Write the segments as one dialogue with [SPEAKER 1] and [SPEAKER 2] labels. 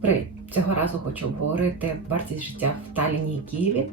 [SPEAKER 1] Привіт! Цього разу хочу обговорити вартість життя в Талліні і Києві.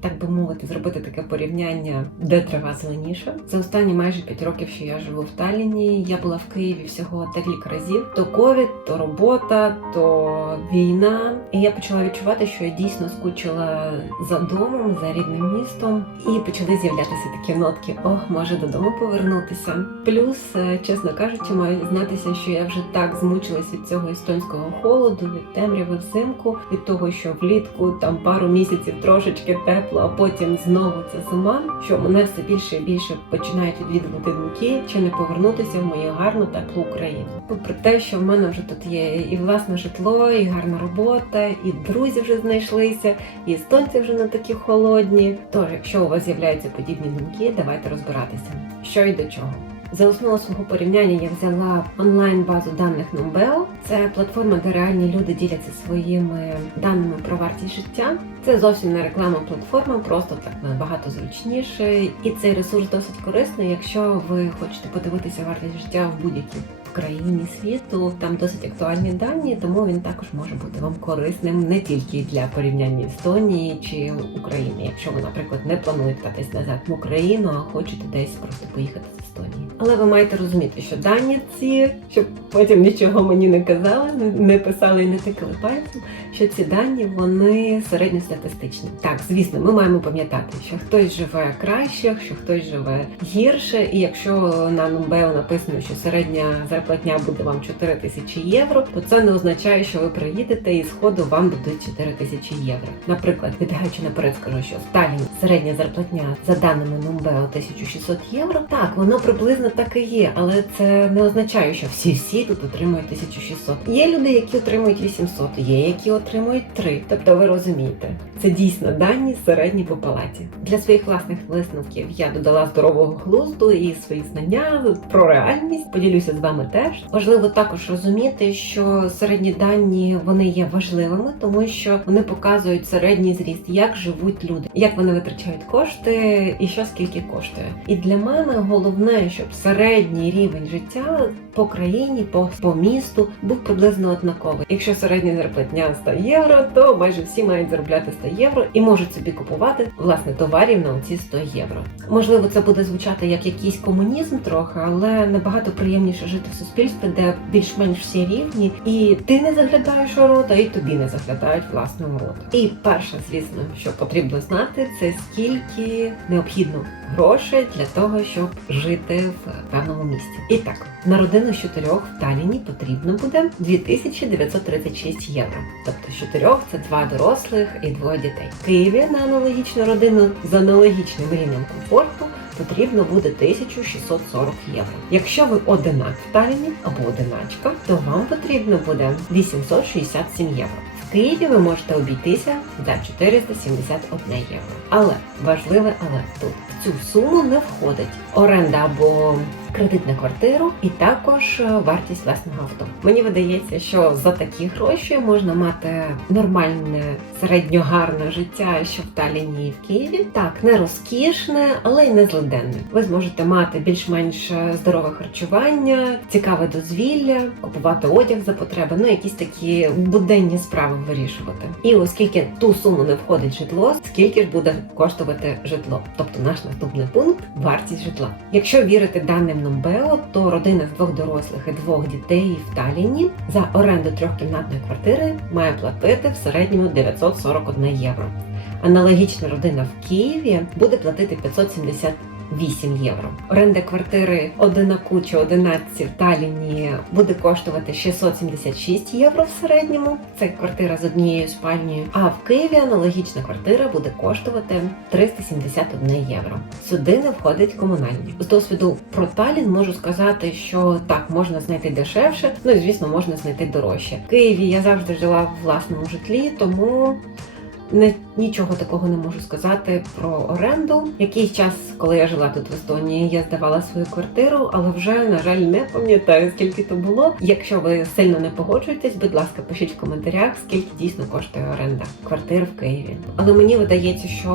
[SPEAKER 1] Так би мовити, зробити таке порівняння, де трава зеленіша. За останні майже 5 років, що я живу в Талліні, я була в Києві всього декілька разів. То ковід, то робота, то війна. І я почала відчувати, що я дійсно скучила за домом, за рідним містом. І почали з'являтися такі нотки: ох, може додому повернутися. Плюс, е, чесно кажучи, маю знатися, що я вже так змучилась від цього естонського холоду, від темряви взимку, від того, що влітку там пару місяців трошечки тепло, а потім знову ця зима, що мене все більше і більше починають відвідувати думки, чи не повернутися в мою гарну теплу Україну. Попри те, що в мене вже тут є і власне житло, і гарна робота, і друзі вже знайшлися, і естонці вже не такі холодні. Тож, якщо у вас з'являються подібні думки, давайте розбиратися, що і до чого. За основу свого порівняння я взяла онлайн базу даних Numbeo. Це платформа, де реальні люди діляться своїми даними про вартість життя. Це зовсім не реклама платформа, просто так набагато зручніше. І цей ресурс досить корисний, якщо ви хочете подивитися вартість життя в будь-якій країні світу. Там досить актуальні дані, тому він також може бути вам корисним не тільки для порівняння Естонії чи України, якщо ви, наприклад, не плануєте десь назад в Україну, а хочете десь просто поїхати з Естонії. Але ви маєте розуміти, що дані ці, щоб потім нічого мені не казали, не- писали і не тикали пальцем, що ці дані вони середньостатистичні. Так, звісно, ми маємо пам'ятати, що хтось живе краще, що хтось живе гірше, і якщо на Numbeo написано, що середня зарплатня буде вам 4 тисячі євро, то це не означає, що ви приїдете і сходу вам дадуть 4 тисячі євро. Наприклад, відгаючи наперед, скажу, що в Талліні середня зарплатня за даними Numbeo 1600 євро. Так, воно приблизно так і є, але це не означає, що всі всі тут отримують 1600. Є люди, які отримують 800, є які отримують 3. Тобто ви розумієте, це дійсно дані середні по палаті. Для своїх власних висновків я додала здорового глузду і свої знання про реальність. Поділюся з вами теж. Важливо також розуміти, що середні дані вони є важливими, тому що вони показують середній зріст, як живуть люди, як вони витрачають кошти і що скільки коштує. І для мене головне, щоб середній рівень життя по країні, по, по місту був приблизно однаковий. Якщо середня зарплатня 100 євро, то майже всі мають заробляти 100 євро і можуть собі купувати власне товарів на оці 100 євро. Можливо, це буде звучати як якийсь комунізм трохи, але набагато приємніше жити в суспільстві, де більш-менш всі рівні, і ти не заглядаєш у рота, і тобі не заглядають власного рота. І перше, звісно, що потрібно знати, це скільки необхідно грошей для того, щоб жити в певному місті. І так, на родину з чотирьох в Таліні потрібно буде 2936 євро. Тобто з чотирьох це два дорослих і двоє дітей. В Києві на аналогічну родину з аналогічним рівнем комфорту потрібно буде 1640 євро. Якщо ви одинак в Таліні або одиначка, то вам потрібно буде 867 євро. Києві ви можете обійтися за 471 євро. Але важливе, але тут в цю суму не входить оренда або кредит на квартиру, і також е, вартість власного авто. Мені видається, що за такі гроші можна мати нормальне середньогарне життя, що в Таліні і в Києві. Так, не розкішне, але й не злиденне. Ви зможете мати більш-менш е, здорове харчування, цікаве дозвілля, купувати одяг за потреби, ну якісь такі буденні справи вирішувати. І оскільки ту суму не входить житло, скільки ж буде коштувати житло? Тобто наш наступний пункт вартість житла. Якщо вірити даним Numbeo, то родина з двох дорослих і двох дітей в Талліні за оренду трьохкімнатної квартири має платити в середньому 941 євро. Аналогічна родина в Києві буде платити 570 8 євро. Оренда квартири одинаку чи в Талліні буде коштувати 676 євро в середньому. Це квартира з однією спальнею. А в Києві аналогічна квартира буде коштувати 371 євро. Сюди не входить комунальні. З досвіду про Таллін можу сказати, що так можна знайти дешевше, ну і звісно можна знайти дорожче. В Києві я завжди жила в власному житлі, тому нічого такого не можу сказати про оренду. Якийсь час, коли я жила тут в Естонії, я здавала свою квартиру, але вже на жаль не пам'ятаю скільки то було. Якщо ви сильно не погоджуєтесь, будь ласка, пишіть в коментарях, скільки дійсно коштує оренда квартир в Києві. Але мені видається, що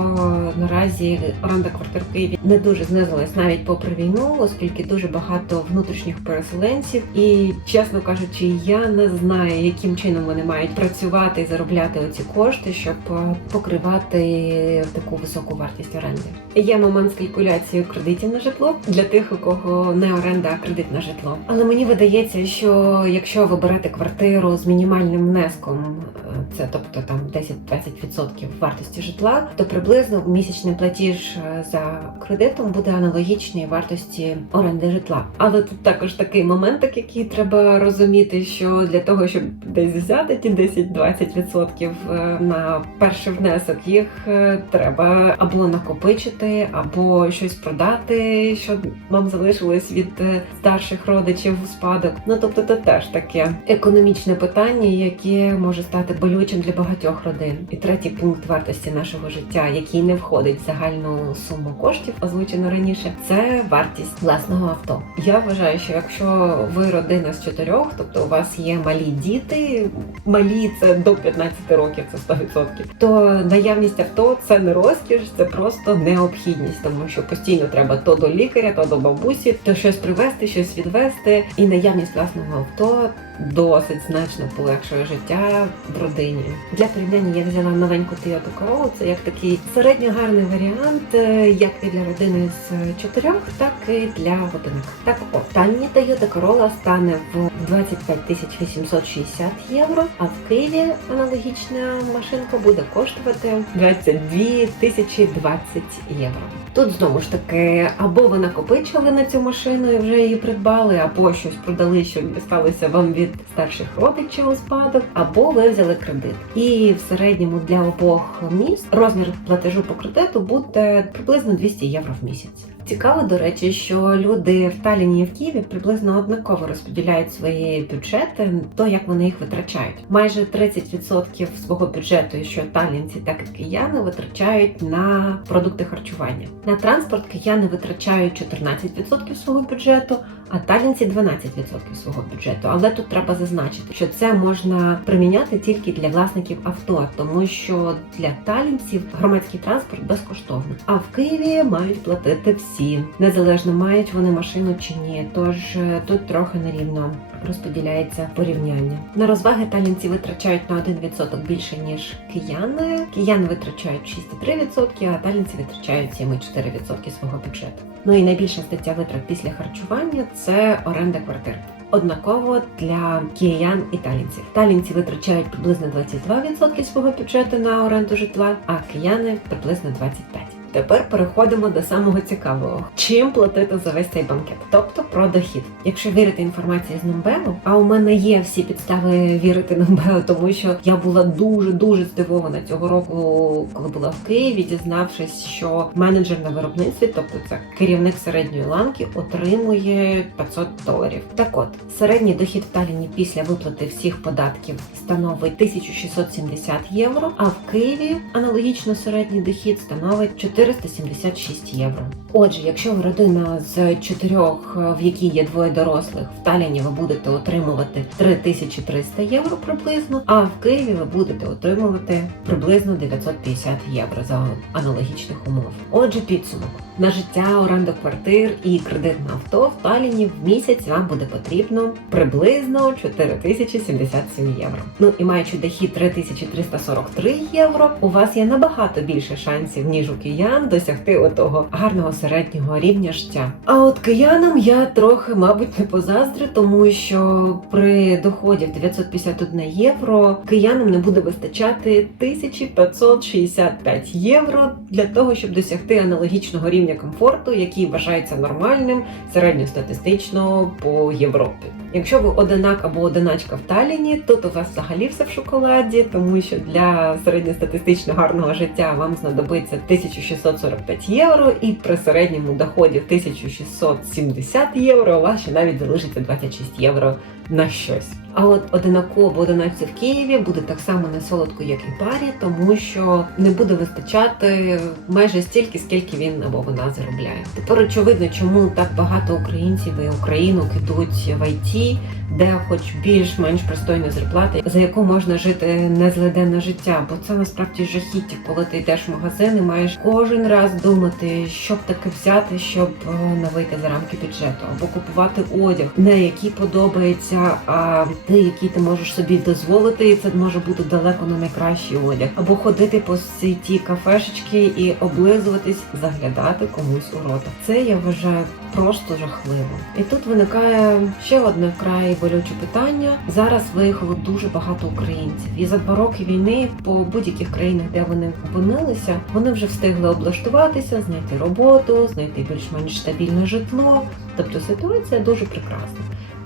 [SPEAKER 1] наразі оренда квартир в Києві не дуже знизилась навіть попри війну, оскільки дуже багато внутрішніх переселенців. І чесно кажучи, я не знаю, яким чином вони мають працювати і заробляти оці кошти, щоб е, покривати таку високу вартість оренди. Є момент з калькуляцією кредитів на житло для тих, у кого не оренда, а кредит на житло. Але мені видається, що якщо ви берете квартиру з мінімальним внеском, е, це тобто там 10-20% вартості житла, то приблизно місячний платіж е, за кредитом буде аналогічний вартості оренди житла. Але тут також такий моментик, який треба розуміти, що для того, щоб десь взяти ті 10-20% е, на перший внесок, їх е, треба або накопичити, або щось продати, що вам залишилось від е, старших родичів у спадок. Ну тобто, це теж таке економічне питання, яке може стати болючим для багатьох родин. І третій пункт вартості нашого життя, який не входить в загальну суму коштів, озвучено раніше, це вартість власного авто. Я вважаю, що якщо ви родина з чотирьох, тобто у вас є малі діти, малі це до 15 років, це 100%, то наявність авто це не розкіш, це просто необхідність, тому що постійно треба то до лікаря, то до бабусі, то щось привезти, щось відвезти. І наявність власного авто досить значно полегшує життя в родині. Для порівняння я взяла новеньку Toyota Corolla, це як такий середньо гарний варіант, е, як і для родини з чотирьох, так і для одинок. Так останній Toyota Corolla стане в 25 860 євро, а в Києві аналогічна машинка буде коштувати 22 тисячі 20 євро. Тут знову ж таки, або ви накопичили на цю машину і вже її придбали, або щось продали, що дісталося вам від старших родичів у спадок, або ви взяли кредит. І в середньому для обох міст розмір платежу по кредиту буде приблизно 200 євро в місяць. Цікаво, до речі, що люди в Таліні і в Києві приблизно однаково розподіляють свої бюджети, то як вони їх витрачають. Майже 30% свого бюджету, що талінці, так і кияни витрачають на продукти харчування. На транспорт кияни витрачають 14% свого бюджету, а талінці 12% свого бюджету. Але тут треба зазначити, що це можна приміняти тільки для власників авто, тому що для талінців громадський транспорт безкоштовний. А в Києві мають платити всі, незалежно мають вони машину чи ні. Тож е, тут трохи нерівно розподіляється порівняння. На розваги талінці витрачають на 1% більше ніж кияни. Кияни витрачають 6,3%, а талінці витрачають 7,4% свого бюджету. Ну і найбільша стаття витрат після харчування це оренда квартир. Однаково для киян і талінців. Талінці витрачають приблизно 22% свого бюджету на оренду житла, а кияни приблизно 25%. Тепер переходимо до самого цікавого: чим платити за весь цей банкет, тобто про дохід. Якщо вірити інформації з Номбео, а у мене є всі підстави вірити Номбео, тому що я була дуже дуже здивована цього року, коли була в Києві, дізнавшись, що менеджер на виробництві, тобто це керівник середньої ланки, отримує 500 доларів. Так от середній дохід в Таліні після виплати всіх податків становить 1670 євро. А в Києві аналогічно середній дохід становить 476 євро. Отже, якщо ви родина з чотирьох, в якій є двоє дорослих, в Таліні ви будете отримувати 3300 євро приблизно, а в Києві ви будете отримувати приблизно 950 євро за аналогічних умов. Отже, підсумок на життя, оренду квартир і кредит на авто в Таліні в місяць вам буде потрібно приблизно 4077 євро. Ну і маючи дохід 3343 євро, у вас є набагато більше шансів ніж у киян досягти отого гарного середнього рівня життя. А от киянам я трохи, мабуть, не позаздрю, тому що при доході в 951 євро киянам не буде вистачати 1565 євро для того, щоб досягти аналогічного рівня комфорту, який вважається нормальним середньостатистично по Європі. Якщо ви одинак або одиначка в Таліні, тут у вас взагалі все в шоколаді, тому що для середньостатистично гарного життя вам знадобиться 1600 1645 євро, і при середньому доході 1670 євро у вас ще навіть залишиться 26 євро на щось. А от одинаково 11 в Києві буде так само не солодко, як і парі, тому що не буде вистачати майже стільки, скільки він або вона заробляє. Тепер очевидно, чому так багато українців і Українок ідуть в ІТ, де хоч більш-менш пристойна зарплата, за яку можна жити незлиденне життя. Бо це насправді жахіття, коли ти йдеш в магазин і маєш кожен раз думати, що б таки взяти, щоб е, не вийти за рамки бюджету, або купувати одяг, не який подобається, а ти, який ти можеш собі дозволити, і це може бути далеко не найкращий одяг, або ходити по всій ті кафешечки і облизуватись, заглядати комусь у рота. Це я вважаю просто жахливо. І тут виникає ще одне вкрай болюче питання. Зараз виїхало дуже багато українців, і за два роки війни по будь-яких країнах, де вони опинилися, вони вже встигли облаштуватися, знайти роботу, знайти більш-менш стабільне житло. Тобто ситуація дуже прекрасна.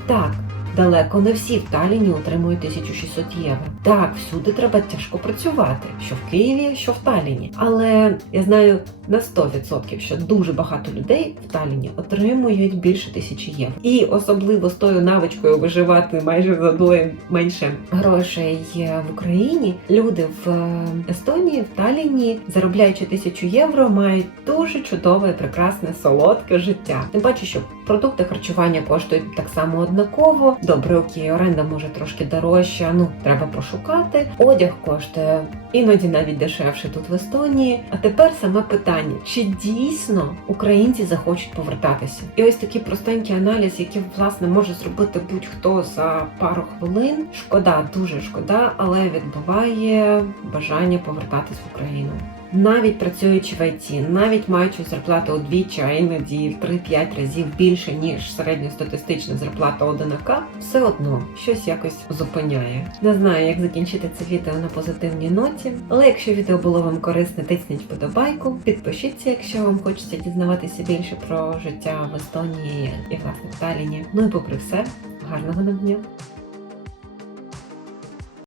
[SPEAKER 1] Так. Далеко не всі в Таліні отримують 1600 євро. Так, всюди треба тяжко працювати, що в Києві, що в Таліні. Але я знаю на 100%, що дуже багато людей в Таліні отримують більше тисячі євро. І особливо з тою навичкою виживати майже за двоє менше грошей в Україні. Люди в е, Естонії, в Таліні, заробляючи тисячу євро, мають дуже чудове, прекрасне, солодке життя. Тим паче, що продукти харчування коштують так само однаково. Добре, окей, оренда може трошки дорожча. Ну треба пошукати. Одяг коштує іноді навіть дешевше тут в Естонії. А тепер саме питання: чи дійсно українці захочуть повертатися? І ось такий простенький аналіз, який власне може зробити будь-хто за пару хвилин. Шкода, дуже шкода, але відбуває бажання повертатись в Україну. Навіть працюючи в ІТ, навіть маючи зарплату удвічі, а іноді в 3-5 разів більше, ніж середньостатистична зарплата одинака, все одно щось якось зупиняє. Не знаю, як закінчити це відео на позитивній ноті, але якщо відео було вам корисне, тисніть вподобайку, підпишіться, якщо вам хочеться дізнаватися більше про життя в Естонії і власне в Таліні. Ну і попри все, гарного нам дня!